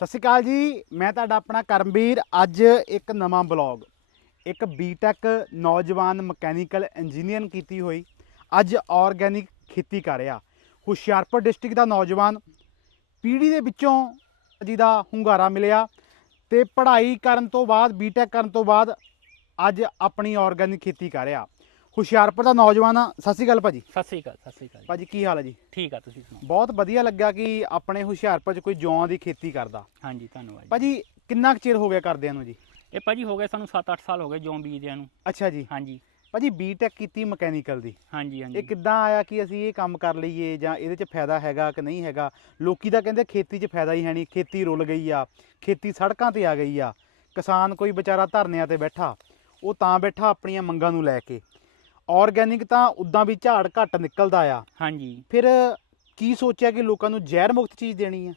ਸਤਿ ਸ਼੍ਰੀ ਅਕਾਲ ਜੀ, ਮੈਂ ਤੁਹਾਡਾ ਆਪਣਾ ਕਰਮਵੀਰ, ਅੱਜ ਇੱਕ ਨਵਾਂ ਬਲੌਗ। ਇੱਕ ਬੀਟੈਕ ਨੌਜਵਾਨ ਮਕੈਨੀਕਲ ਇੰਜੀਨੀਅਰਿੰਗ ਕੀਤੀ ਹੋਈ, ਅੱਜ ਆਰਗੈਨਿਕ ਖੇਤੀ ਕਰ ਰਿਹਾ। ਹੁਸ਼ਿਆਰਪੁਰ ਡਿਸਟ੍ਰਿਕਟ ਦਾ ਨੌਜਵਾਨ, ਪੀੜ੍ਹੀ ਦੇ ਵਿੱਚੋਂ ਜਿਹਦਾ ਹੁੰਗਾਰਾ ਮਿਲਿਆ ਤੇ ਪੜ੍ਹਾਈ ਕਰਨ ਤੋਂ ਬਾਅਦ ਬੀਟੈਕ ਕਰਨ ਤੋਂ ਬਾਅਦ, ਅੱਜ ਆਪਣੀ ਆਰਗੈਨਿਕ ਖੇਤੀ ਕਰ ਰਿਹਾ। ਹੁਸ਼ਿਆਰਪੁਰ ਦਾ ਨੌਜਵਾਨ ਆ ਸਤਿ ਸ਼੍ਰੀ ਅਕਾਲ ਭਾਜੀ। ਸਤਿ ਸ੍ਰੀ ਅਕਾਲ ਸਤਿ ਸ੍ਰੀ ਅਕਾਲ ਜੀ। ਭਾਜੀ ਕੀ ਹਾਲ ਹੈ ਜੀ? ਠੀਕ ਆ ਤੁਸੀਂ ਸੁਣਾਓ? ਬਹੁਤ ਵਧੀਆ ਲੱਗਾ ਕਿ ਆਪਣੇ ਹੁਸ਼ਿਆਰਪੁਰ 'ਚ ਕੋਈ ਜੌਂ ਦੀ ਖੇਤੀ ਕਰਦਾ। ਹਾਂਜੀ ਧੰਨਵਾਦ ਜੀ। ਭਾਜੀ ਕਿੰਨਾ ਕੁ ਚਿਰ ਹੋ ਗਿਆ ਕਰਦਿਆਂ ਨੂੰ ਜੀ? ਇਹ ਭਾਜੀ ਹੋ ਗਏ ਸਾਨੂੰ 7-8 ਸਾਲ ਹੋ ਗਏ ਜੋਂ ਬੀਜਦਿਆਂ ਨੂੰ। ਅੱਛਾ ਜੀ। ਹਾਂਜੀ। ਭਾਜੀ ਬੀਟੈਕ ਕੀਤੀ ਮਕੈਨੀਕਲ ਦੀ। ਹਾਂਜੀ ਇਹ ਹਾਂਜੀ ਕਿੱਦਾਂ ਆਇਆ ਕਿ ਅਸੀਂ ਇਹ ਕੰਮ ਕਰ ਲਈਏ ਜਾਂ ਇਹਦੇ 'ਚ ਫਾਇਦਾ ਹੈਗਾ ਕਿ ਨਹੀਂ ਹੈਗਾ? ਲੋਕੀ ਤਾਂ ਕਹਿੰਦੇ ਖੇਤੀ 'ਚ ਫਾਇਦਾ ਹੀ ਹੈ ਨਹੀਂ ਖੇਤੀ ਰੁਲ ਗਈ ਆ ਖੇਤੀ ਸੜਕਾਂ ਤੇ ਆ ਗਈ ਆ। ਕਿਸਾਨ ਕੋਈ ਵਿਚਾਰਾ ਧਰਨਿਆਂ ਤੇ ਬੈਠਾ ਉਹ ਤਾਂ ਬੈਠਾ ਆਪਣੀਆਂ ਮੰਗਾਂ ਨੂੰ ਲੈ ਕੇ। ਆਰਗੈਨਿਕ ਤਾਂ ਉਦਾਂ ਵੀ ਝਾੜ ਘੱਟ ਨਿਕਲਦਾ ਆ। ਹਾਂਜੀ। ਫਿਰ ਕੀ ਸੋਚਿਆ ਕਿ ਲੋਕਾਂ ਨੂੰ ਜ਼ਹਿਰ ਮੁਕਤ ਚੀਜ਼ ਦੇਣੀ ਆ?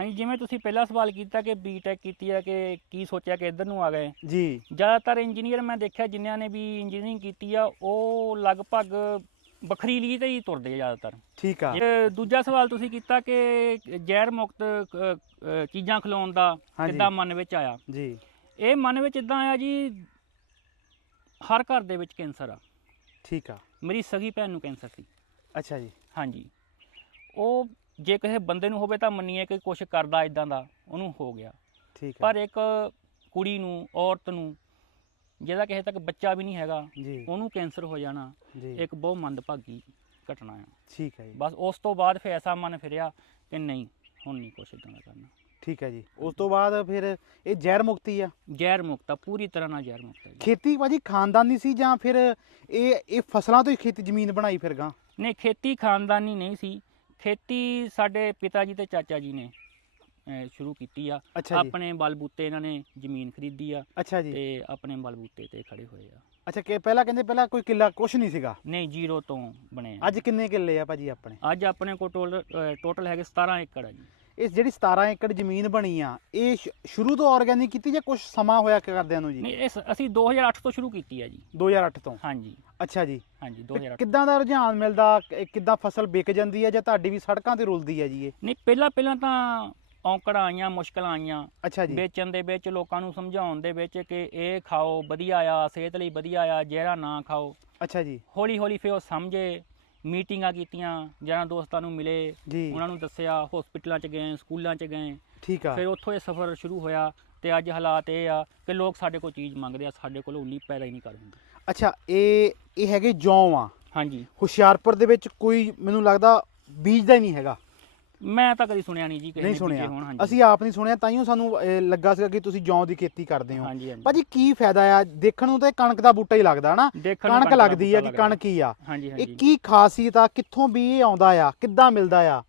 ਹਾਂਜੀ ਜਿਵੇਂ ਤੁਸੀਂ ਪਹਿਲਾ ਸਵਾਲ ਕੀਤਾ ਕਿ ਬੀਟੈਕ ਕੀਤੀ ਹੈ ਕਿ ਕੀ ਸੋਚਿਆ ਕਿ ਇੱਧਰ ਨੂੰ ਆ ਗਏ। ਜੀ। ਜ਼ਿਆਦਾਤਰ ਇੰਜੀਨੀਅਰ ਮੈਂ ਦੇਖਿਆ ਜਿਨ੍ਹਾਂ ਨੇ ਵੀ ਇੰਜੀਨੀਅਰਿੰਗ ਕੀਤੀ ਆ ਉਹ ਲਗਭਗ ਵੱਖਰੀ ਲੀ ਤੇ ਹੀ ਤੁਰਦੇ ਆ ਜ਼ਿਆਦਾਤਰ। ਠੀਕ ਆ। ਦੂਜਾ ਸਵਾਲ ਤੁਸੀਂ ਕੀਤਾ ਕਿ ਜ਼ਹਿਰ ਮੁਕਤ ਚੀਜ਼ਾਂ ਖਿਲਾਉਣ ਦਾ। ਕਿੱਦਾਂ ਮਨ ਵਿੱਚ ਆਇਆ? ਜੀ। ਇਹ ਮਨ ਵਿੱਚ ਇਦਾਂ ਆਇਆ ਜੀ ਹਰ ਘਰ ਦੇ ਵਿੱਚ ਕੈਂਸਰ ਆ। ਠੀਕ ਆ। ਮੇਰੀ ਸਗੀ ਭੈਣ ਨੂੰ ਕੈਂਸਰ ਸੀ। ਅੱਛਾ ਜੀ। ਹਾਂਜੀ। ਉਹ ਜੇ ਕਿਸੇ ਬੰਦੇ ਨੂੰ ਹੋਵੇ ਤਾਂ ਮੰਨੀਏ ਕਿ ਕੁਝ ਕਰਦਾ ਇਦਾਂ ਦਾ ਉਹਨੂੰ ਹੋ ਗਿਆ। ਠੀਕ ਆ। ਪਰ ਇੱਕ ਕੁੜੀ ਨੂੰ ਔਰਤ ਨੂੰ ਜਿਹਦਾ ਕਿਸੇ ਤੱਕ ਬੱਚਾ ਵੀ ਨਹੀਂ ਹੈਗਾ ਜੀ। ਉਹਨੂੰ ਕੈਂਸਰ ਹੋ ਜਾਣਾ ਜੀ। ਇੱਕ ਬਹੁਤ ਮੰਦਭਾਗੀ ਘਟਨਾ ਆ। ਠੀਕ ਹੈ ਜੀ। ਬਸ ਉਸ ਤੋਂ ਬਾਅਦ ਫਿਰ ਐਸਾ ਮਨ ਫਿਰਿਆ ਕਿ ਨਹੀਂ ਹੁਣ ਨਹੀਂ ਕੁਛ ਇਦਾਂ ਦਾ ਕਰਨਾ। ਠੀਕ ਹੈ ਜੀ। ਉਸ ਤੋਂ ਬਾਅਦ ਫਿਰ ਇਹ ਜ਼ਹਿਰ ਮੁਕਤੀ ਆ। ਜ਼ਹਿਰ ਮੁਕਤ ਆ ਪੂਰੀ ਤਰ੍ਹਾਂ ਨਾਲ ਜ਼ਹਿਰ ਮੁਕਤ ਜੀ। ਖੇਤੀ ਭਾਜੀ ਖਾਨਦਾਨੀ ਸੀ ਜਾਂ ਫਿਰ ਇਹ ਇਹ ਫਸਲਾਂ ਤੋਂ ਹੀ ਖੇਤੀ ਜ਼ਮੀਨ ਬਣਾਈ ਫਿਰ ਗਾਂ? ਨਹੀਂ ਖੇਤੀ ਖਾਨਦਾਨੀ ਨਹੀਂ ਸੀ। ਖੇਤੀ ਸਾਡੇ ਪਿਤਾ ਜੀ ਤੇ ਚਾਚਾ ਜੀ ਨੇ ਅਹ, ਸ਼ੁਰੂ ਕੀਤੀ ਆ। ਅੱਛਾ ਜੀ। ਆਪਣੇ ਬਲਬੂਤੇ ਇਹਨਾਂ ਨੇ ਜ਼ਮੀਨ ਖਰੀਦੀ ਆ ਅੱਛਾ ਜੀ। ਤੇ ਆਪਣੇ ਬਲਬੂਤੇ ਤੇ ਖੜੇ ਹੋਏ ਆ। ਅੱਛਾ ਕਿ ਪਹਿਲਾਂ ਕਹਿੰਦੇ ਪਹਿਲਾਂ ਕੋਈ ਕਿੱਲਾ ਕੁਛ ਨਹੀਂ ਸੀਗਾ? ਨਹੀਂ ਜ਼ੀਰੋ ਤੋਂ ਬਣੇ ਆ। ਅੱਜ ਕਿੰਨੇ ਕਿੱਲੇ ਆ ਭਾਜੀ ਆਪਣੇ? ਅੱਜ ਆਪਣੇ ਕੋਲ ਟੋਟਲ ਟੋਟਲ ਹੈਗੇ 17 ਏਕੜ ਆ ਜੀ। ਇਸ ਜਿਹੜੀ 17 ਏਕੜ ਜ਼ਮੀਨ ਬਣੀ ਆ ਇਹ ਸ਼ੁਰੂ ਤੋਂ ਆਰਗੈਨਿਕ ਕੀਤੀ ਜਾਂ ਕੁਛ ਸਮਾਂ ਹੋਇਆ ਕਰਦਿਆਂ ਨੂੰ ਜੀ? ਨਹੀਂ ਇਸ ਅਸੀਂ 2008 ਤੋਂ ਸ਼ੁਰੂ ਕੀਤੀ ਆ ਜੀ। 2008 ਤੋਂ? ਹਾਂਜੀ। ਅੱਛਾ ਜੀ। ਹਾਂਜੀ ਤੇ 2008 ਕਿੱਦਾਂ ਦਾ ਰੁਝਾਨ ਮਿਲਦਾ? ਕਿ- ਕਿੱਦਾਂ ਫਸਲ ਵਿਕ ਜਾਂਦੀ ਹੈ ਜਾਂ ਤੁਹਾਡੀ ਵੀ ਸੜਕਾਂ ਤੇ ਰੁਲਦੀ ਹੈ ਜੀ ਇਹ? ਨਹੀਂ ਪਹਿਲਾਂ ਪਹਿਲਾਂ ਤਾਂ ਔਂਕੜਾਂ ਆਈਆਂ ਮੁਸ਼ਕਲਾਂ ਆਈਆਂ। ਅੱਛਾ ਜੀ। ਵੇਚਣ ਦੇ ਵਿੱਚ ਲੋਕਾਂ ਨੂੰ ਸਮਝਾਉਣ ਦੇ ਵਿੱਚ ਕਿ ਇਹ ਖਾਓ ਵਧੀਆ ਆ ਸਿਹਤ ਲਈ ਵਧੀਆ ਆ ਜ਼ਹਿਰਾ ਨਾ ਖਾਓ। ਅੱਛਾ ਜੀ। ਹੌਲੀ ਹੌਲੀ ਫਿਰ ਉਹ ਸਮਝੇ। ਮੀਟਿੰਗਾਂ ਕੀਤੀਆਂ ਯਾਰਾਂ ਦੋਸਤਾਂ ਨੂੰ ਮਿਲੇ ਜੀ। ਉਹਨਾਂ ਨੂੰ ਦੱਸਿਆ ਹਸਪੀਟਲਾਂ 'ਚ ਗਏ ਸਕੂਲਾਂ 'ਚ ਗਏ। ਠੀਕ ਆ। ਫਿਰ ਉੱਥੋਂ ਇਹ ਸਫ਼ਰ ਸ਼ੁਰੂ ਹੋਇਆ ਤੇ ਅੱਜ ਹਾਲਾਤ ਇਹ ਆ ਕਿ ਲੋਕ ਸਾਡੇ ਕੋਲ ਚੀਜ਼ ਮੰਗਦੇ ਆ ਸਾਡੇ ਕੋਲ ਉਨੀ ਪੈਦਾ ਹੀ ਨਹੀਂ ਕਰ ਹੁੰਦੀ ਅੱਛਾ ਇਹ ਇਹ ਹੈਗੇ ਜੌਂ ਆ। ਹਾਂਜੀ। ਹੁਸ਼ਿਆਰਪੁਰ ਦੇ ਵਿੱਚ ਕੋਈ ਮੈਨੂੰ ਲੱਗਦਾ ਬੀਜਦਾ ਹੀ ਨਹੀਂ ਹੈਗਾ। ਮੈਂ ਤਾਂ ਕਦੀ ਸੁਣਿਆ ਨਹੀਂ ਜੀ ਕਿਸੇ ਨਹੀਂ ਨੇ ਸੁਣਿਆ। ਹੋਣ ਹਾਂਜੀ। ਅਸੀਂ ਆਪ ਨਹੀਂ ਸੁਣਿਆ ਤਾਈਓ ਸਾਨੂੰ ਇਹ ਲੱਗਾ ਸੀਗਾ ਕਿ ਤੁਸੀਂ ਜੌਂ ਦੀ ਖੇਤੀ ਕਰਦੇ ਹੋ। ਹਾਂਜੀ ਹਾਂਜੀ। ਭਾਜੀ ਕੀ ਫਾਇਦਾ ਆ? ਦੇਖਣ ਨੂੰ ਤਾਂ ਇਹ ਕਣਕ ਦਾ ਬੂਟਾ ਹੀ ਲੱਗਦਾ ਹਨਾ। ਦੇਖਣ ਨੂੰ ਕਣਕ ਦਾ ਲੱਗਦੀ ਆ ਬੂਟਾ ਕਿ ਲੱਗਦਾ। ਕਣਕ ਹੀ ਆ। ਹਾਂਜੀ ਇਹ ਹਾਂਜੀ। ਕੀ ਖਾਸੀਅਤ ਆ? ਕਿੱਥੋਂ ਵੀ ਇਹ ਆਉਂਦਾ ਆ? ਕਿੱਦਾਂ ਮਿਲਦਾ ਆ?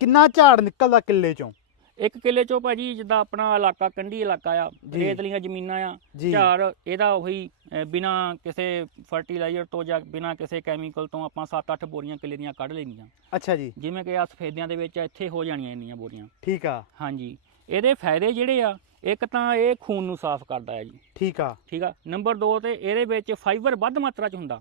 ਕਿੰਨਾ ਝਾੜ ਨਿਕਲਦਾ ਕਿੱਲੇ ਚੋਂ? ਇੱਕ ਕਿੱਲੇ ਚੋਂ ਭਾਜੀ ਜਿੱਦਾਂ ਆਪਣਾ ਇਲਾਕਾ ਕੰਢੀ ਇਲਾਕਾ ਆ। ਰੇਤਲੀਆਂ ਜ਼ਮੀਨਾਂ ਆ ਝਾੜ ਇਹਦਾ ਉਹੀ ਬਿਨਾਂ ਕਿਸੇ ਫਰਟੀਲਾਈਜ਼ਰ ਤੋਂ ਜਾਂ ਬਿਨਾਂ ਕਿਸੇ ਕੈਮੀਕਲ ਤੋਂ ਆਪਾਂ 7-8 ਬੋਰੀਆਂ ਕਿੱਲੇ ਦੀਆਂ ਕੱਢ ਲੈਂਦੀਆਂ। ਅੱਛਾ ਜੀ। ਜਿਵੇਂ ਕਿ ਆ ਸਫੇਦਿਆਂ ਦੇ ਵਿੱਚ ਇੱਥੇ ਹੋ ਜਾਣੀਆਂ ਇੰਨੀਆਂ ਬੋਰੀਆਂ। ਠੀਕ ਆ। ਹਾਂਜੀ। ਇਹਦੇ ਫਾਇਦੇ ਜਿਹੜੇ ਆ ਇੱਕ ਤਾਂ ਇਹ ਖੂਨ ਨੂੰ ਸਾਫ਼ ਕਰਦਾ ਹੈ ਜੀ। ਠੀਕ ਆ। ਠੀਕ ਆ। ਨੰਬਰ 2 ਤੇ ਇਹਦੇ ਵਿੱਚ ਫਾਈਬਰ ਵੱਧ ਮਾਤਰਾ 'ਚ ਹੁੰਦਾ।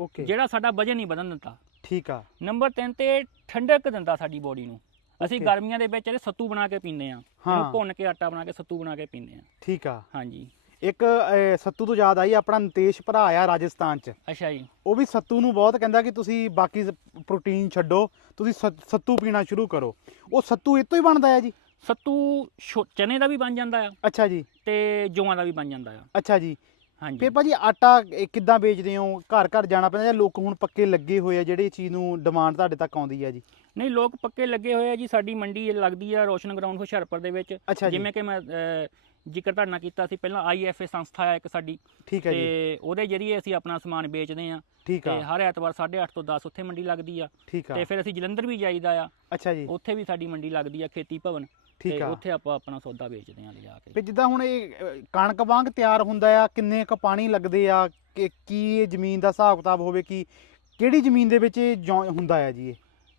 ਓਕੇ। ਜਿਹੜਾ ਸਾਡਾ ਵਜਨ ਨਹੀਂ ਵਧਣ ਦਿੰਦਾ। ਠੀਕ ਆ। ਨੰਬਰ 3 ਤੇ ਠੰਡਕ ਦਿੰਦਾ ਸਾਡੀ ਬੋਡੀ ਨੂੰ। ਅਸੀਂ. ਗਰਮੀਆਂ ਦੇ ਵਿੱਚ ਇਹਦੇ ਸੱਤੂ ਬਣਾ ਕੇ ਪੀਂਦੇ ਆ ਹਾਂ। ਇਹਨੂੰ ਭੁੰਨ ਕੇ ਆਟਾ ਬਣਾ ਕੇ ਸੱਤੂ ਬਣਾ ਕੇ ਪੀਂਦੇ ਆ ਠੀਕ ਆ। ਹਾਂਜੀ। ਇੱਕ ਅਹ, ਸੱਤੂ ਤੋਂ ਯਾਦ ਆਈ ਆਪਣਾ ਨਿਤੇਸ਼ ਭਰਾ ਆ ਰਾਜਸਥਾਨ ਚ। ਅੱਛਾ ਜੀ। ਉਹ ਵੀ ਸੱਤੂ ਨੂੰ ਬਹੁਤ ਕਹਿੰਦਾ ਕਿ ਤੁਸੀਂ ਬਾਕੀ ਪ੍ਰੋਟੀਨ ਛੱਡੋ ਤੁਸੀਂ ਸੱਤੂ ਪੀਣਾ ਸ਼ੁਰੂ ਕਰੋ। ਉਹ ਸੱਤੂ ਇਹ ਤੋਂ ਹੀ ਬਣਦਾ ਹੈ ਜੀ? ਸੱਤੂ ਛੋ- ਚਨੇ ਦਾ ਵੀ ਬਣ ਜਾਂਦਾ ਆ। ਅੱਛਾ ਜੀ। ਤੇ ਜੌਆਂ ਦਾ ਵੀ ਬਣ ਜਾਂਦਾ ਆ। ਅੱਛਾ ਜੀ। ਹਾਂਜੀ। ਫਿਰ ਭਾਜੀ ਆਟਾ ਇਹ ਕਿੱਦਾਂ ਵੇਚਦੇ ਹੋ? ਘਰ ਘਰ ਜਾਣਾ ਪੈਂਦਾ ਜਾਂ ਲੋਕ ਹੁਣ ਪੱਕੇ ਲੱਗੇ ਹੋਏ ਆ ਜਿਹੜੇ ਇਹ ਚੀਜ਼ ਨੂੰ ਡਿਮਾਂਡ ਤੁਹਾਡੇ ਤੱਕ ਆਉਂਦੀ ਹੈ ਜੀ? ਨਹੀਂ ਲੋਕ ਪੱਕੇ ਲੱਗੇ ਹੋਏ ਆ ਜੀ ਸਾਡੀ ਮੰਡੀ ਲੱਗਦੀ ਆ ਰੋਸ਼ਨ ਗਰਾਊਂਡ ਹੁਸ਼ਿਆਰਪੁਰ ਦੇ ਵਿੱਚ। ਜਿਵੇਂ ਕਿ ਮੈਂ ਜ਼ਿਕਰ ਤੁਹਾਡੇ ਕੀਤਾ ਸੀ ਪਹਿਲਾਂ ਆਈਐਫਏ ਸੰਸਥਾ ਆ ਇੱਕ ਸਾਡੀ। ਠੀਕ ਹੈ ਜੀ। ਤੇ ਉਹਦੇ ਜਰੀਏ ਅਸੀਂ ਆਪਣਾ ਸਮਾਨ ਵੇਚਦੇ ਆ। ਠੀਕ ਤੇ ਆ ਹਰ ਐਤਵਾਰ 8:30 ਤੋਂ 10 ਉੱਥੇ ਮੰਡੀ ਲੱਗਦੀ ਆ। ਤੇ ਫਿਰ ਅਸੀਂ ਜਲੰਧਰ ਵੀ ਜਾਈਦਾ ਆ। ਅੱਛਾ ਜੀ। ਉੱਥੇ ਵੀ ਸਾਡੀ ਮੰਡੀ ਲੱਗਦੀ ਆ ਖੇਤੀ ਭਵਨ। ਠੀਕ ਤੇ ਆ। ਉੱਥੇ ਆਪਾਂ ਆਪਣਾ ਸੌਦਾ ਵੇਚਦੇ ਆ ਲਿਜਾ ਕੇ। ਫਿਰ ਜਿੱਦਾਂ ਹੁਣ ਇਹ ਕਣਕ ਵਾਂਗ ਤਿਆਰ ਹੁੰਦਾ ਆ ਕਿੰਨੇ ਕ ਪਾਣੀ ਲੱਗਦੇ ਆ ਕਿ ਕੀ ਇਹ ਜ਼ਮੀਨ ਦਾ ਹਿਸਾਬ ਕਿਤਾਬ ਹੋਵੇ ਕਿ ਕਿਹੜੀ ਜ਼ਮੀਨ ਦੇ ਵਿੱਚ ਇਹ ਜੌਂ ਹੁੰਦਾ ਆ ਜੀ ਇਹ?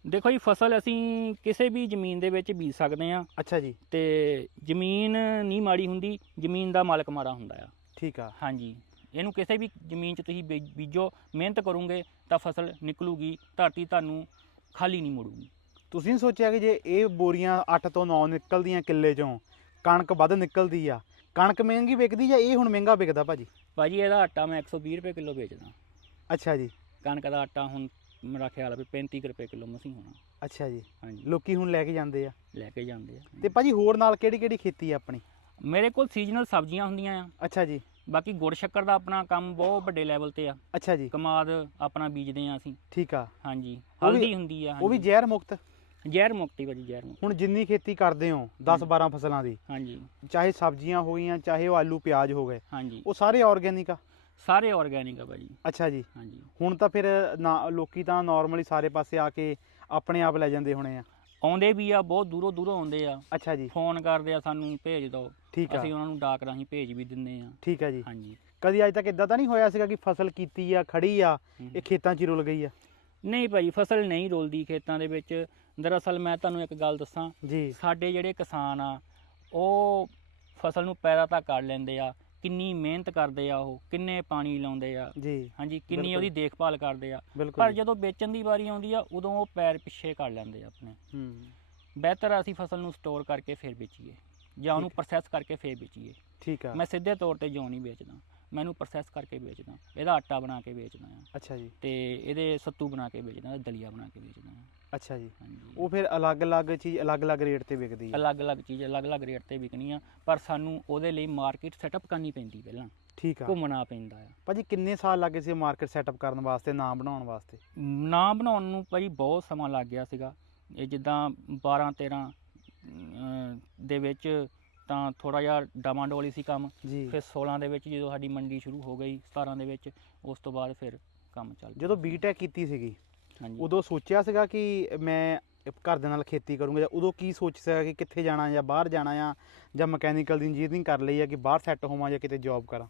ਦੇਖੋ ਜੀ ਫਸਲ ਅਸੀਂ ਕਿਸੇ ਵੀ ਜ਼ਮੀਨ ਦੇ ਵਿੱਚ ਬੀਜ ਸਕਦੇ ਆ ਅੱਛਾ ਜੀ। ਤੇ ਜ਼ਮੀਨ ਨਹੀਂ ਮਾੜੀ ਹੁੰਦੀ ਜ਼ਮੀਨ ਦਾ ਮਾਲਕ ਮਾੜਾ ਹੁੰਦਾ ਆ। ਠੀਕ ਆ। ਹਾਂਜੀ। ਇਹਨੂੰ ਕਿਸੇ ਵੀ ਜ਼ਮੀਨ 'ਚ ਤੁਸੀਂ ਬੀਜ- ਬੀਜੋ ਮਿਹਨਤ ਕਰੋਗੇ ਤਾਂ ਫਸਲ ਨਿਕਲੂਗੀ ਧਰਤੀ ਤੁਹਾਨੂੰ ਖਾਲੀ ਨਹੀਂ ਮੁੜੂਗੀ। ਤੁਸੀਂ ਨੀ ਸੋਚਿਆ ਕਿ ਜੇ ਇਹ ਬੋਰੀਆਂ 8 ਤੋਂ 9 ਨਿਕਲਦੀਆਂ ਕਿੱਲੇ ਚੋਂ ਕਣਕ ਵੱਧ ਨਿਕਲਦੀ ਆ ਕਣਕ ਮਹਿੰਗੀ ਵਿਕਦੀ ਜਾਂ ਇਹ ਹੁਣ ਮਹਿੰਗਾ ਵਿਕਦਾ ਭਾਜੀ? ਭਾਜੀ ਇਹਦਾ ਆਟਾ ਮੈਂ 120 ਰੁਪਏ ਕਿਲੋ ਵੇਚਦਾ। ਅੱਛਾ ਜੀ। ਕਣਕ ਦਾ ਆਟਾ ਹੁਣ ਮੇਰਾ ਖਿਆਲ ਆ ਵੀ 35 ਕੁ ਰੁਪਏ ਕਿਲੋ ਮਸੀਂ ਹੋਣਾ। ਅੱਛਾ ਜੀ। ਹਾਂਜੀ। ਲੋਕੀ ਹੁਣ ਲੈ ਕੇ ਜਾਂਦੇ ਆ। ਲੈ ਕੇ ਜਾਂਦੇ ਆ। ਤੇ ਭਾਜੀ ਹੋਰ ਨਾਲ ਕਿਹੜੀ ਕਿਹੜੀ ਖੇਤੀ ਆ ਆਪਣੀ? ਮੇਰੇ ਕੋਲ ਸੀਜ਼ਨਲ ਸਬਜ਼ੀਆਂ ਹੁੰਦੀਆਂ ਆ। ਅੱਛਾ ਜੀ। ਬਾਕੀ ਗੁੜ ਸ਼ੱਕਰ ਦਾ ਆਪਣਾ ਕੰਮ ਬਹੁਤ ਵੱਡੇ ਲੈਵਲ ਤੇ ਆ। ਅੱਛਾ ਜੀ। ਕਮਾਦ ਆਪਣਾ ਬੀਜਦੇ ਆ ਅਸੀਂ। ਠੀਕ ਆ। ਹਾਂਜੀ। ਹਲਦੀ ਹੁੰਦੀ ਆ ਉਹ ਵੀ। ਜ਼ਹਿਰ ਮੁਕਤ? ਜ਼ਹਿਰ ਮੁਕਤੀ ਭਾਜੀ ਜ਼ਹਿਰ ਮੁਕਤ। ਹੁਣ ਜਿੰਨੀ ਖੇਤੀ ਕਰਦੇ ਹੋ 10 12 ਫਸਲਾਂ ਦੀ ਹਾਂਜੀ। ਚਾਹੇ ਸਬਜ਼ੀਆਂ ਹੋ ਗਈਆਂ ਚਾਹੇ ਉਹ ਆਲੂ ਪਿਆਜ਼ ਹੋ ਗਏ ਹਾਂਜੀ। ਉਹ ਸਾਰੇ ਆਰਗੇਨਿਕ ਆ? ਸਾਰੇ ਆਰਗੈਨਿਕ ਆ ਭਾਜੀ ਅੱਛਾ ਜੀ। ਹਾਂਜੀ। ਹੁਣ ਤਾਂ ਫਿਰ ਨਾ ਲੋਕੀ ਤਾਂ ਨਾਰਮਲੀ ਸਾਰੇ ਪਾਸੇ ਆ ਕੇ ਆਪਣੇ ਆਪ ਲੈ ਜਾਂਦੇ ਹੋਣੇ ਆ। ਆਉਂਦੇ ਵੀ ਆ ਬਹੁਤ ਦੂਰੋਂ ਦੂਰੋਂ ਆਉਂਦੇ ਆ। ਅੱਛਾ ਜੀ। ਫੋਨ ਕਰਦੇ ਆ ਸਾਨੂੰ ਭੇਜ ਦਿਓ ਠੀਕ ਆ। ਅਸੀਂ ਉਹਨਾਂ ਨੂੰ ਡਾਕ ਰਾਹੀਂ ਭੇਜ ਵੀ ਦਿੰਦੇ ਆ। ਠੀਕ ਆ ਜੀ। ਹਾਂਜੀ। ਕਦੀ ਅੱਜ ਤੱਕ ਇਦਾਂ ਤਾਂ ਨਹੀਂ ਹੋਇਆ ਸੀਗਾ ਕਿ ਫਸਲ ਕੀਤੀ ਆ ਖੜੀ ਆ ਹਮ। ਇਹ ਖੇਤਾਂ 'ਚ ਹੀ ਰੁਲ ਗਈ ਆ? ਨਹੀਂ ਭਾਜੀ ਫਸਲ ਨਹੀਂ ਰੋਲਦੀ ਖੇਤਾਂ ਦੇ ਵਿੱਚ। ਦਰਅਸਲ ਮੈਂ ਤੁਹਾਨੂੰ ਇੱਕ ਗੱਲ ਦੱਸਾਂ। ਜੀ। ਸਾਡੇ ਜਿਹੜੇ ਕਿਸਾਨ ਆ ਉਹ ਫਸਲ ਨੂੰ ਪੈਦਾ ਤਾਂ ਕਰ ਲੈਂਦੇ ਆ ਕਿੰਨੀ ਮਿਹਨਤ ਕਰਦੇ ਆ ਉਹ ਕਿੰਨੇ ਪਾਣੀ ਲਾਉਂਦੇ ਆ। ਜੀ ਹਾਂਜੀ ਕਿੰਨੀ। ਉਹਦੀ ਦੇਖਭਾਲ ਕਰਦੇ ਆ। ਪਰ। ਜਦੋਂ ਵੇਚਣ ਦੀ ਵਾਰੀ ਆਉਂਦੀ ਆ ਉਦੋਂ ਉਹ ਪੈਰ ਪਿੱਛੇ ਕਰ ਲੈਂਦੇ ਆ ਆਪਣੇ। ਹੂੰ। ਬਿਹਤਰ ਆ ਅਸੀਂ ਫਸਲ ਨੂੰ ਸਟੋਰ ਕਰਕੇ ਫਿਰ ਵੇਚੀਏ ਜਾਂ ਉਹਨੂੰ। ਪ੍ਰੋਸੈਸ ਕਰਕੇ ਫਿਰ ਵੇਚੀਏ। ਠੀਕ ਆ। ਮੈਂ ਸਿੱਧੇ ਤੌਰ ਤੇ ਜੌਂ ਨਹੀਂ ਵੇਚਦਾ ਮੈਂ ਇਹਨੂੰ ਪ੍ਰੋਸੈਸ ਕਰਕੇ ਵੇਚਦਾ। ਇਹਦਾ ਆਟਾ ਬਣਾ ਕੇ ਵੇਚਦਾ ਆ। ਅੱਛਾ ਜੀ। ਤੇ ਇਹਦੇ ਸੱਤੂ ਬਣਾ ਕੇ ਵੇਚਦਾ ਦਲੀਆ ਬਣਾ ਕੇ ਵੇਚਦਾ ਆ। ਅੱਛਾ ਜੀ। ਹਾਂਜੀ। ਉਹ ਫਿਰ ਅਲੱਗ-ਅਲੱਗ ਚੀਜ਼ ਅਲੱਗ-ਅਲੱਗ ਰੇਟ ਤੇ ਵਿਕਦੀ ਆ ਅਲੱਗ-ਅਲੱਗ ਚੀਜ਼ ਅਲੱਗ-ਅਲੱਗ ਰੇਟ ਤੇ ਵਿਕਣੀ ਆ। ਪਰ ਸਾਨੂੰ ਉਹਦੇ ਲਈ ਮਾਰਕੀਟ ਸੈਟਅਪ ਕਰਨੀ ਪੈਂਦੀ ਪਹਿਲਾਂ। ਠੀਕ ਆ। ਘੁੰਮਣਾ ਪੈਂਦਾ ਆ। ਭਾਜੀ ਕਿੰਨੇ ਸਾਲ ਲੱਗੇ ਸੀ ਮਾਰਕੀਟ ਸੈਟਅਪ ਕਰਨ ਵਾਸਤੇ ਨਾਮ ਬਣਾਉਣ ਵਾਸਤੇ? ਨਾਂ ਬਣਾਉਣ ਨੂੰ ਭਾਜੀ ਬਹੁਤ ਸਮਾਂ ਲੱਗ ਗਿਆ ਸੀਗਾ। ਇਹ ਜਿੱਦਾਂ 12 13 ਦੇ ਵਿੱਚ ਤਾਂ ਥੋੜਾ ਜਿਹਾ ਡਾਮਾਡੋਲੀ ਸੀ ਕੰਮ। ਜੀ। ਫਿਰ 16 ਦੇ ਵਿੱਚ ਜਦੋਂ ਸਾਡੀ ਮੰਡੀ ਸ਼ੁਰੂ ਹੋ ਗਈ 17 ਦੇ ਵਿੱਚ ਉਸ ਤੋਂ ਬਾਅਦ ਫਿਰ ਕੰਮ ਚੱਲ ਪਿਆ। ਜਦੋਂ ਬੀਟੈਕ ਕੀਤੀ ਸੀਗੀ? ਹਾਂਜੀ। ਉਦੋਂ ਸੋਚਿਆ ਸੀਗਾ ਕਿ ਮੈਂ ਘਰ ਦੇ ਨਾਲ ਖੇਤੀ ਕਰੂੰਗਾ ਜਾਂ ਉਦੋਂ ਕੀ ਸੋਚ ਸੀਗਾ ਕਿ ਕਿੱਥੇ ਜਾਣਾ ਜਾਂ ਬਾਹਰ ਜਾਣਾ ਆ ਜਾਂ ਮਕੈਨੀਕਲ ਦੀ ਇੰਜੀਨੀਅਰਿੰਗ ਕਰ ਲਈ ਆ ਕਿ ਬਾਹਰ ਸੈੱਟ ਹੋਵਾਂ ਜਾਂ ਕਿਤੇ ਜੌਬ ਕਰਾਂ?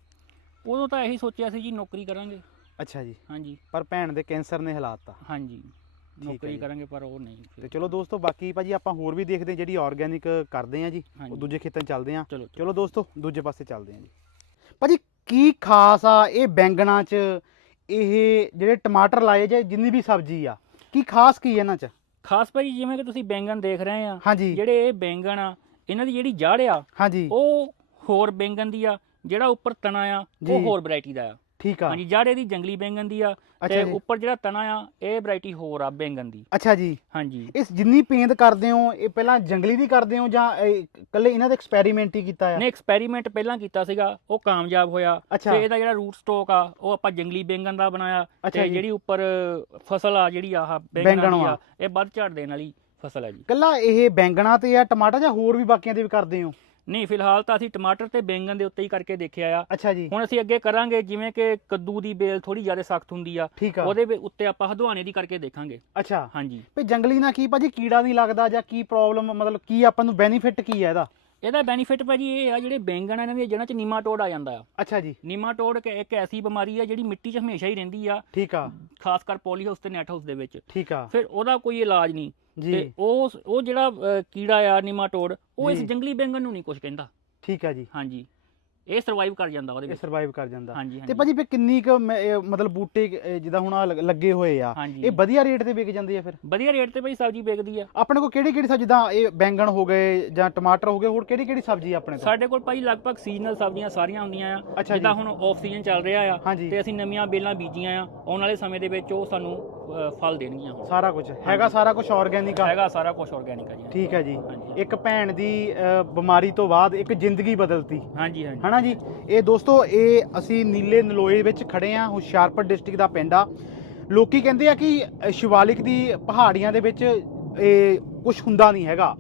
ਉਦੋਂ ਤਾਂ ਇਹੀ ਸੋਚਿਆ ਸੀ ਜੀ ਨੌਕਰੀ ਕਰਾਂਗੇ। ਅੱਛਾ ਜੀ। ਹਾਂਜੀ। ਪਰ ਭੈਣ ਦੇ ਕੈਂਸਰ ਨੇ ਹਾਲਾਤ ਹਾਂਜੀ। ਨੌਕਰੀ। ਕਰਾਂਗੇ ਪਰ ਉਹ ਨਹੀਂ। ਤੇ ਚਲੋ ਦੋਸਤੋ ਬਾਕੀ ਭਾਜੀ ਆਪਾਂ ਹੋਰ ਵੀ ਦੇਖਦੇ ਹਾਂ ਜਿਹੜੀ ਆਰਗੈਨਿਕ ਕਰਦੇ ਆ ਜੀ। ਉਹ। ਦੂਜੇ ਖੇਤਾਂ ਚੱਲਦੇ ਆ ਚਲੋ ਦੋਸਤੋ ਦੂਜੇ ਪਾਸੇ ਚੱਲਦੇ ਆ ਜੀ। ਭਾਜੀ ਕੀ ਖਾਸ ਆ ਇਹ ਬੈਂਗਣਾ 'ਚ ਇਹ ਜਿਹੜੇ ਟਮਾਟਰ ਲਾਏ ਜਾਂ ਜਿੰਨੀ ਵੀ ਸਬਜ਼ੀ ਆ ਕੀ ਖਾਸ ਕੀ ਹੈ ਇਹਨਾਂ 'ਚ? ਖਾਸ ਭਾਜੀ ਜਿਵੇਂ ਕਿ ਤੁਸੀਂ ਬੈਂਗਣ ਦੇਖ ਰਹੇ ਆ ਹਾਂਜੀ। ਜਿਹੜੇ ਇਹ ਬੈਂਗਣ ਆ ਇਹਨਾਂ ਦੀ ਜਿਹੜੀ ਜੜ ਆ ਹਾਂਜੀ। ਉਹ ਹੋਰ ਬੈਂਗਣ ਦੀ ਆ ਜਿਹੜਾ ਉੱਪਰ ਤਣਾ ਆ ਜੀ। ਉਹ ਹੋਰ ਵੈਰਾਈਟੀ ਦਾ ਆ। ਠੀਕ ਆ। ਹਾਂਜੀ ਜੜ ਇਹਦੀ ਜੰਗਲੀ ਬੈਂਗਣ ਦੀ ਆ ਤੇ ਉੱਪਰ ਜਿਹੜਾ ਤਣਾ ਆ ਇਹ ਵੈਰਾਈਟੀ ਹੋਰ ਆ ਬੈਂਗਣ ਦੀ। ਅੱਛਾ ਜੀ। ਹਾਂਜੀ। ਇਸ ਜਿੰਨੀ ਪੇਂਦ ਕਰਦੇ ਹੋ ਇਹ ਪਹਿਲਾਂ ਜੰਗਲੀ ਦੀ ਕਰਦੇ ਹੋ ਜਾਂ ਇਕੱਲੇ ਇਹਨਾਂ ਦਾ ਐਕਸਪੈਰੀਮੈਂਟ ਹੀ ਕੀਤਾ ਆ? ਨੇ ਐਕਸਪੈਰੀਮੈਂਟ ਪਹਿਲਾਂ ਕੀਤਾ ਸੀਗਾ ਉਹ ਕਾਮਯਾਬ ਹੋਇਆ। ਤੇ ਇਹਦਾ ਜਿਹੜਾ ਰੂਟ ਸਟੋਕ ਆ ਉਹ ਆਪਾਂ ਜੰਗਲੀ ਬੈਂਗਣ ਦਾ ਬਣਾਇਆ। ਤੇ। ਜਿਹੜੀ ਉੱਪਰ ਫਸਲ ਆ ਜਿਹੜੀ ਆਹ ਬੈਂਗਣ। ਆ ਇਹ ਵੱਧ ਝਾੜ ਦੇਣ ਵਾਲੀ ਫਸਲ ਹੈ ਜੀ। ਕੱਲਾ ਇਹ ਬੈਂਗਣਾ ਤੇ ਆ ਟਮਾਟਰ ਜਾਂ ਹੋਰ ਵੀ ਬਾਕੀਆਂ ਦੇ ਵੀ ਕਰਦੇ ਹੋ? ਨਹੀਂ ਫਿਲਹਾਲ ਤਾਂ ਅਸੀਂ ਟਮਾਟਰ ਤੇ ਬੈਂਗਣ ਦੇ ਉੱਤੇ ਹੀ ਕਰਕੇ ਦੇਖਿਆ ਆ। ਅੱਛਾ ਜੀ। ਹੁਣ ਅਸੀਂ ਅੱਗੇ ਕਰਾਂਗੇ ਜਿਵੇਂ ਕਿ ਕੱਦੂ ਦੀ ਬੇਲ ਥੋੜੀ ਜ਼ਿਆਦਾ ਸਖਤ ਹੁੰਦੀ ਆ। ਠੀਕ ਆ। ਉਹਦੇ ਵੀ ਉੱਤੇ ਆਪਾਂ ਹਦਵਾਣੇ ਦੀ ਕਰਕੇ ਦੇਖਾਂਗੇ। ਅੱਛਾ। ਹਾਂਜੀ। ਵੀ ਜੰਗਲੀ ਨਾਲ ਕੀ ਭਾਜੀ ਕੀੜਾ ਨਹੀਂ ਲੱਗਦਾ ਜਾਂ ਕੀ ਪ੍ਰੋਬਲਮ ਮਤਲਬ ਕੀ ਆਪਾਂ ਨੂੰ ਬੈਨੀਫਿਟ ਕੀ ਹੈ ਇਹਦਾ? ਇਹਦਾ ਬੈਨੀਫਿਟ ਭਾਜੀ ਇਹ ਆ ਜਿਹੜੇ ਬੈਂਗਣ ਆ ਇਹਨਾਂ ਦੀਆਂ ਜੜ੍ਹਾਂ 'ਚ ਨੀਮਾਟੋਡ ਆ ਜਾਂਦਾ ਆ। ਅੱਛਾ ਜੀ। ਨੀਮਾਟੋਡ ਇੱਕ- ਇੱਕ ਐਸੀ ਬਿਮਾਰੀ ਆ ਜਿਹੜੀ ਮਿੱਟੀ 'ਚ ਹਮੇਸ਼ਾ ਹੀ ਰਹਿੰਦੀ ਆ। ਠੀਕ ਆ। ਖਾਸ ਕਰ ਪੋਲੀਹਾਊਸ ਤੇ ਨੈਟ ਹਾਊਸ ਦੇ ਵਿੱਚ। ਠੀਕ ਆ। ਫਿਰ ਉਹਦਾ ਕੋਈ ਇਲਾਜ ਨਹੀਂ। ਤੇ ਉਹ ਉਹ ਜਿਹੜਾ ਅ, ਕੀੜਾ ਆ ਨੀਮਾਟੋਡ ਉਹ ਇਸ ਜੀ। ਜੰਗਲੀ ਬੈਂਗਣ ਨੂੰ ਨਹੀਂ ਕੁਝ ਕਹਿੰਦਾ। ਠੀਕ ਆ ਜੀ। ਹਾਂਜੀ। ਇਹ ਸਰਵਾਈਵ ਕਰ ਜਾਂਦਾ ਉਹਦੇ ਇਹ ਵਿੱਚ। ਸਰਵਾਈਵ ਕਰ ਜਾਂਦਾ। ਹਾਂਜੀ ਤੇ ਹਾਂਜੀ ਭਾਜੀ ਫੇ ਕਿੰਨੀ ਕੁ ਮ- ਇਹ ਮਤਲਬ ਬੂਟੇ ਜਿੱਦਾਂ ਹੁਣ ਆਹ ਲੱਗ- ਲੱਗੇ ਹੋਏ ਆ ਹਾਂਜੀ। ਇਹ ਵਧੀਆ ਰੇਟ ਤੇ ਵਿਕ ਜਾਂਦੇ ਆ ਫਿਰ? ਵਧੀਆ ਰੇਟ ਤੇ ਭਾਈ ਸਬਜ਼ੀ ਵਿਕਦੀ ਆ। ਆਪਣੇ ਕੋਲ ਕਿਹੜੀ ਕਿਹੜੀ ਸਬਜ਼ੀ ਜਿੱਦਾਂ ਇਹ ਬੈਂਗਣ ਹੋ ਗਏ ਜਾਂ ਟਮਾਟਰ ਹੋ ਗਏ ਹੋਰ ਕਿਹੜੀ ਕਿਹੜੀ ਸਬਜ਼ੀ ਆ ਆਪਣੇ ਕੋਲ? ਸਾਡੇ ਕੋਲ ਭਾਈ ਲਗਭਗ ਸੀਜ਼ਨਲ ਸਬਜ਼ੀਆਂ ਸਾਰੀਆਂ ਹੁੰਦੀਆਂ ਆ। ਅੱਛਾ ਜਿੱਦਾਂ। ਹੁਣ ਆਫ ਸੀਜ਼ਨ ਚੱਲ ਰਿਹਾ ਆ ਹਾਂਜੀ। ਤੇ ਅਸੀਂ ਨਵੀਆਂ ਬੇਲਾਂ ਬੀਜੀਆਂ ਆ ਆਉਣ ਵਾਲੇ ਸਮੇਂ ਦੇ ਵਿੱਚ ਉਹ ਸਾਨੂੰ ਅ, ਫਲ ਦੇਣਗੀਆਂ ਹੁਣ। ਸਾਰਾ ਕੁਝ ਹੈਗਾ ਸਾਰਾ ਕੁਝ ਆਰਗੈਨਿਕ ਆ? ਹੈਗਾ ਸਾਰਾ ਕੁਝ ਆਰਗੈਨਿਕ ਆ ਜੀ। ਠੀਕ ਹੈ ਜੀ। ਹਾਂਜੀ। ਇੱਕ ਭੈਣ ਦੀ ਅ, ਬਿਮਾਰੀ ਤੋਂ ਬਾਅਦ ਇੱਕ ਜ਼ਿੰਦਗੀ ਬਦਲਤੀ। ਹਾਂਜੀ ਹਾਂਜੀ। ਹਨਾ? ਜੀ ਇਹ ਦੋਸਤੋ ਇਹ ਅਸੀਂ ਨੀਲੇ ਨਲੋਏ ਵਿੱਚ ਖੜੇ ਆ ਹੁਸ਼ਿਆਰਪੁਰ ਡਿਸਟ੍ਰਿਕਟ ਦਾ ਪਿੰਡ ਆ। ਲੋਕੀ ਕਹਿੰਦੇ ਆ ਕਿ ਸ਼ਿਵਾਲਿਕ ਦੀ ਪਹਾੜੀਆਂ ਦੇ ਵਿੱਚ ਇਹ ਕੁਝ ਹੁੰਦਾ ਨਹੀਂ ਹੈਗਾ।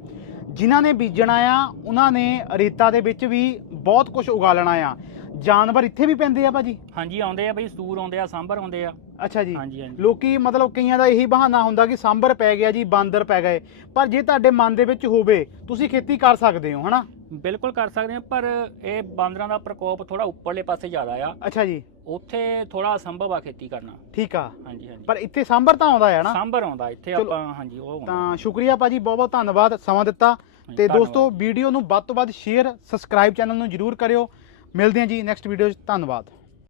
ਜਿਨ੍ਹਾਂ ਨੇ ਬੀਜਣਾ ਆ ਉਹਨਾਂ ਨੇ ਰੇਤਾ ਦੇ ਵਿੱਚ ਵੀ ਬਹੁਤ ਕੁਝ ਉਗਾ ਲੈਣਾ ਆ। ਜਾਨਵਰ ਇੱਥੇ ਵੀ ਪੈਂਦੇ ਆ ਭਾਜੀ? ਹਾਂਜੀ ਆਉਂਦੇ ਆ ਭਾਈ ਸੂਰ ਆਉਂਦੇ ਆ ਸਾਂਭਰ ਆਉਂਦੇ ਆ। ਅੱਛਾ ਜੀ। ਹਾਂਜੀ ਹਾਂਜੀ। ਲੋਕੀ ਮਤਲਬ ਕਈਆਂ ਦਾ ਇਹੀ ਬਹਾਨਾ ਹੁੰਦਾ ਕਿ ਸਾਂਬਰ ਪੈ ਗਿਆ ਜੀ ਬਾਂਦਰ ਪੈ ਗਏ। ਪਰ ਜੇ ਤੁਹਾਡੇ ਮਨ ਦੇ ਵਿੱਚ ਹੋਵੇ ਤੁਸੀਂ ਖੇਤੀ ਕਰ ਸਕਦੇ ਹੋ ਹਨਾ? ਬਿਲਕੁਲ ਕਰ ਸਕਦੇ ਆ ਪਰ ਇਹ ਬਾਂਦਰਾਂ ਦਾ ਪ੍ਰਕੋਪ ਥੋੜਾ ਉੱਪਰਲੇ ਪਾਸੇ ਜ਼ਿਆਦਾ ਆ। ਅੱਛਾ ਜੀ। ਉੱਥੇ ਥੋੜਾ ਸੰਭਵ ਆ ਖੇਤੀ ਕਰਨਾ। ਠੀਕ ਆ। ਹਾਂਜੀ ਹਾਂਜੀ। ਪਰ ਇੱਥੇ ਸਾਂਬਰ ਤਾਂ ਆਉਂਦਾ ਹੈ ਨਾ? ਸਾਂਭਰ ਆਉਂਦਾ ਇੱਥੇ ਚਲੋ। ਆਪਾਂ ਹਾਂਜੀ ਉਹ ਆਉਂਦਾ। ਤਾਂ ਸ਼ੁਕਰੀਆ ਭਾਜੀ ਬਹੁਤ ਬਹੁਤ ਧੰਨਵਾਦ ਸਮਾਂ ਦਿੱਤਾ। ਤੇ ਧੰਨਵਾਦ। ਦੋਸਤੋ ਵੀਡੀਓ ਨੂੰ ਵੱਧ ਤੋਂ ਵੱਧ ਸ਼ੇਅਰ ਸਬਸਕ੍ਰਾਈਬ ਚੈਨਲ ਨੂੰ ਜਰੂਰ ਕਰਿਓ। ਮਿਲਦੇ ਹਾਂ ਜੀ ਨੈਕਸਟ ਵੀਡੀਓ 'ਚ। ਧੰਨਵਾਦ।